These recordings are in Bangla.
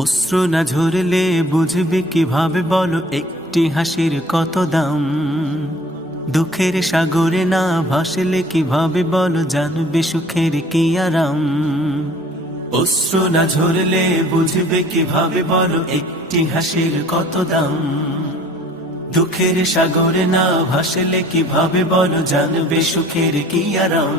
অশ্রু না ঝরলে বুঝবে কিভাবে বলো একটি হাসির কত দাম দুঃখের সাগরে না ভাসলে কিভাবে বলো জানবে সুখের কি আরাম অশ্রু না ঝরলে বুঝবে কিভাবে বলো একটি হাসির কত দাম দুঃখের সাগরে না ভাসলে কিভাবে বলো জানবে সুখের কি আরাম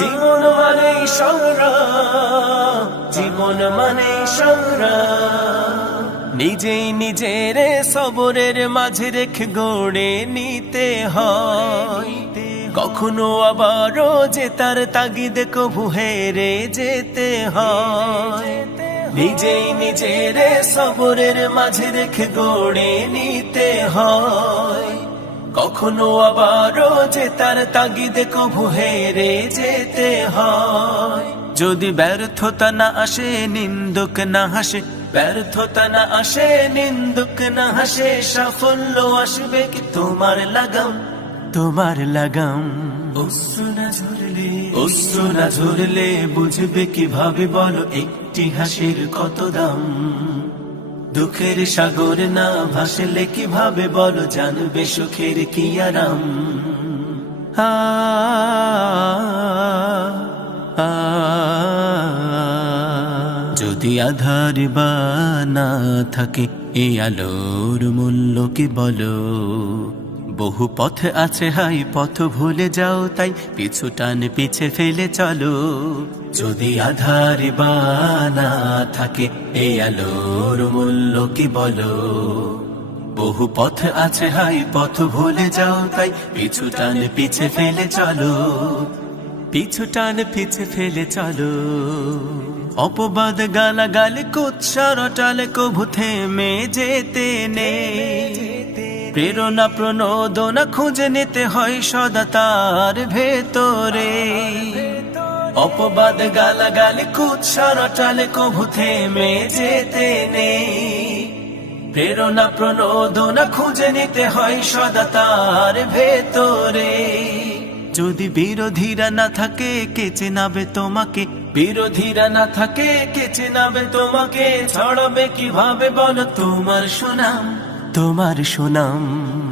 জীবন মানে সংগ্রাম জীবন মানে সংগ্রাম নিজেই নিজের সবরের মাঝে রেখে গড়ে নিতে হয় কখনো আবারও যে তার তাগিদ কভু হেরে যেতে হয় নিজেই নিজের সবরের মাঝে রেখে গড়ে নিতে হয় কখনো আবারও যে তার তাগিদে কভু হেরে যেতে হয় যদি ব্যর্থতা না আসে নিন্দুক না হাসে ব্যর্থতা না আসে নিন্দুক না হাসে সাফল্য আসবে কি তোমার লাগাম তোমার লাগাম অশ্রুনা ঝরলে অশ্রুনা ঝরলে বুঝবে কিভাবে বলো একটি হাসির কত দাম দুঃখের সাগর না ভাসলে কিভাবে বলো জানবে সুখের কি আরাম যদি আধার বা না থাকে এই আলোর মূল্য কি বলো বহু পথ আছে হাই পথ ভুলে যাও তাই পিছু টান পিছে ফেলে চলো যদি আধার বানা থাকে এই আলোর মূল্য কি বলো বহু পথ আছে হাই পথ ভুলে যাও তাই পিছু টান পিছে ফেলে চলো পিছু টান পিছে ফেলে চলো অপবাদ গালাগাল কুৎসা রটাল কভু থেমে যেতে নেই প্রেরণা প্রণোদনা খুঁজে নিতে হয় সদা তার ভেতরে অপবাদ গালাগালি কুৎসারা টালে কভু থেমে যেতে নেই প্রেরণা প্রণোদনা খুঁজে নিতে হয় সদা তার ভেতরে যদি বিরোধীরা না থাকে কে চেনাবে তোমাকে বিরোধীরা না থাকে কে চেনাবে তোমাকে ছড়াবে কিভাবে বলো তোমার সুনাম তোমার সুনাম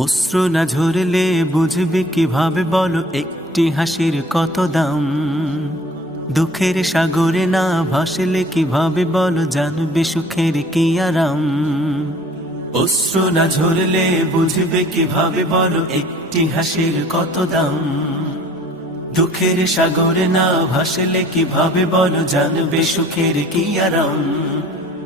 অস্ত্র না ঝরলে বুঝবে কিভাবে বলো একটি হাসির কত দাম দুঃখের সাগরে না ভাসলে কিভাবে বলো জানবে সুখের কি আরাম অস্ত্র না ঝরলে বুঝবে কিভাবে বলো একটি হাসির কত দাম দুঃখের সাগরে না ভাসলে কিভাবে বলো জানবে সুখের কি আরাম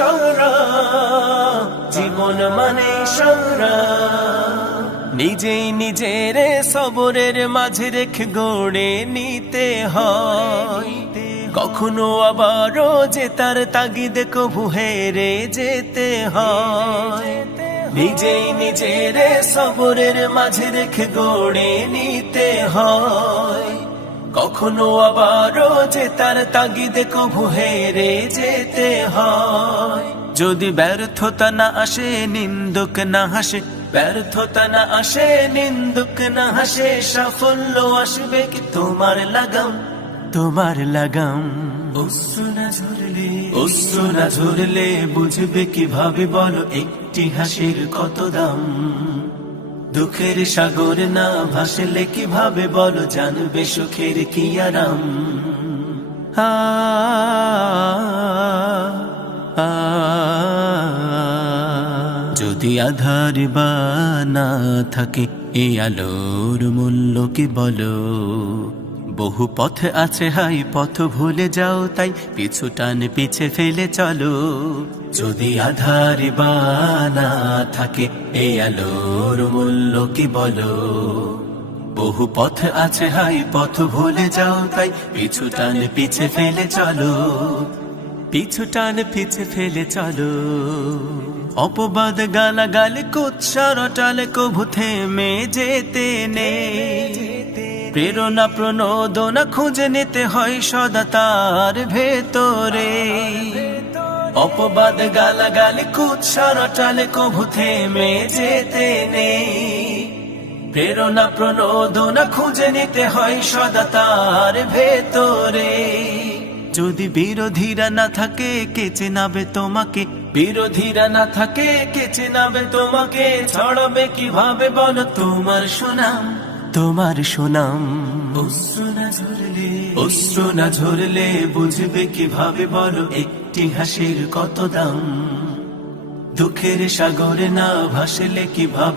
সংগ্রাম জীবন মানে সংগ্রাম নিজেই নিজের সবরের মাঝে রেখ গড়ে নিতে হয় কখনো আবারও যে তার তাগিদে কভু হেরে যেতে হয় নিজেই নিজের সবরের মাঝে রেখে গড়ে নিতে হয় কখনো আবারও যে তার তাগিদে কভু হেরে যেতে হয় যদি ব্যর্থতা না আসে নিন্দুক না হাসে ব্যর্থতা না আসে নিন্দুক না হাসে সাফল্য আসবে কি তোমার লাগাম তোমার লাগাম অশ্রুনা ঝরলে অশ্রুনা ঝরলে বুঝবে কিভাবে বলো একটি হাসির কত দাম দুঃখের সাগর না ভাসলে কিভাবে বলো জানবে সুখের কি আরাম যদি আধার বা না থাকে এই আলোর মূল্য কি বলো বহু পথ আছে হাই পথ ভুলে যাও তাই পিছু টান পিছে ফেলে চলো যদি আধার বানা থাকে এই আলোর মূল্য কি বলো বহু পথ আছে হাই পথ ভুলে যাও তাই পিছু টান পিছে ফেলে চলো পিছু টান পিছে ফেলে চলো অপবাদ গালাগাল কুৎসার টাল কভু থেমে যেতে নেই প্রেরণা প্রণোদন খুঁজে নিতে হয় সদা তার ভেতরে অপবাদ গালাগালি কুৎসার টালে কভু থেমে যেতে নেই প্রেরণা প্রণোদন খুঁজে নিতে হয় সদা তার ভেতরে যদি বিরোধীরা না থাকে কে চেনাবে তোমাকে বিরোধীরা না থাকে কে চেনাবে তোমাকে ছড়াবে কিভাবে বলো তোমার সুনাম তোমার সুনাম অশ্রু না ঝরলে অশ্রু না ঝরলে বুঝবে কিভাবে বলো একটি হাসির কত দাম দুঃখের সাগরে না ভাসলে কিভাবে